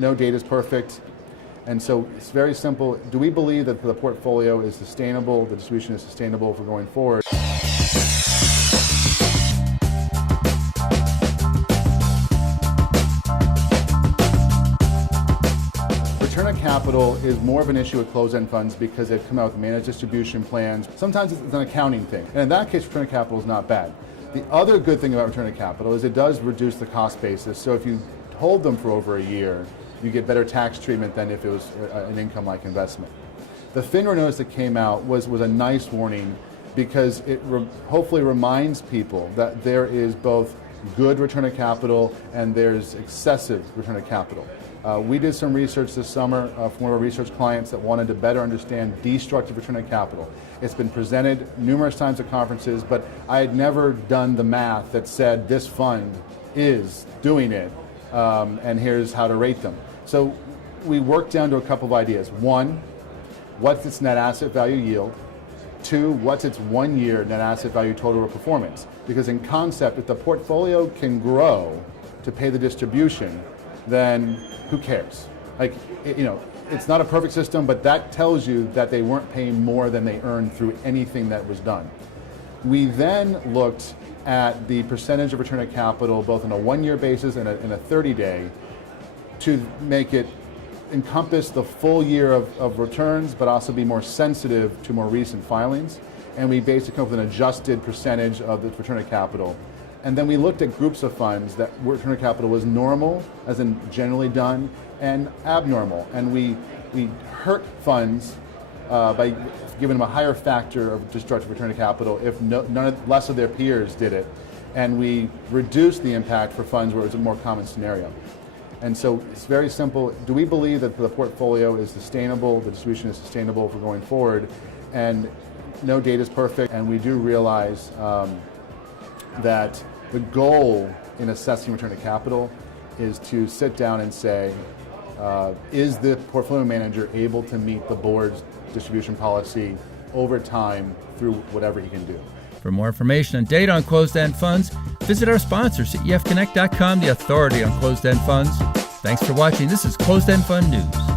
no data is perfect. And so it's very simple. Do we believe that the portfolio is sustainable, the distribution is sustainable for going forward? Return on capital is more of an issue with closed-end funds because they've come out with managed distribution plans. Sometimes it's an accounting thing. And in that case, return on capital is not bad. The other good thing about return on capital is it does reduce the cost basis. So if you hold them for over a year, you get better tax treatment than if it was an income-like investment. The FINRA notice that came out was a nice warning because it hopefully reminds people that there is both good return on capital and there's excessive return on capital. We did some research this summer from one of our research clients that wanted to better understand destructive return on capital. It's been presented numerous times at conferences, but I had never done the math that said this fund is doing it, and here's how to rate them. So we worked down to a couple of ideas. One, what's its net asset value yield? Two, what's its 1 year net asset value total performance? Because in concept, if the portfolio can grow to pay the distribution, then who cares? Like, it's not a perfect system, but that tells you that they weren't paying more than they earned through anything that was done. We then looked at the percentage of return on capital, both on a 1 year basis and a 30-day, to make it encompass the full year of returns, but also be more sensitive to more recent filings. And we basically come up with an adjusted percentage of the return on capital. And then we looked at groups of funds that return on capital was normal, as in generally done, and abnormal. And we hurt funds by giving them a higher factor of destructive return on capital if less of their peers did it. And we reduced the impact for funds where it was a more common scenario. And so it's very simple. Do we believe that the portfolio is sustainable, the distribution is sustainable for going forward? And no data is perfect, and we do realize that the goal in assessing return on capital is to sit down and say, is the portfolio manager able to meet the board's distribution policy over time through whatever he can do? For more information and data on closed-end funds, visit our sponsor, cefconnect.com, the authority on closed-end funds. Thanks for watching. This is Closed-End Fund News.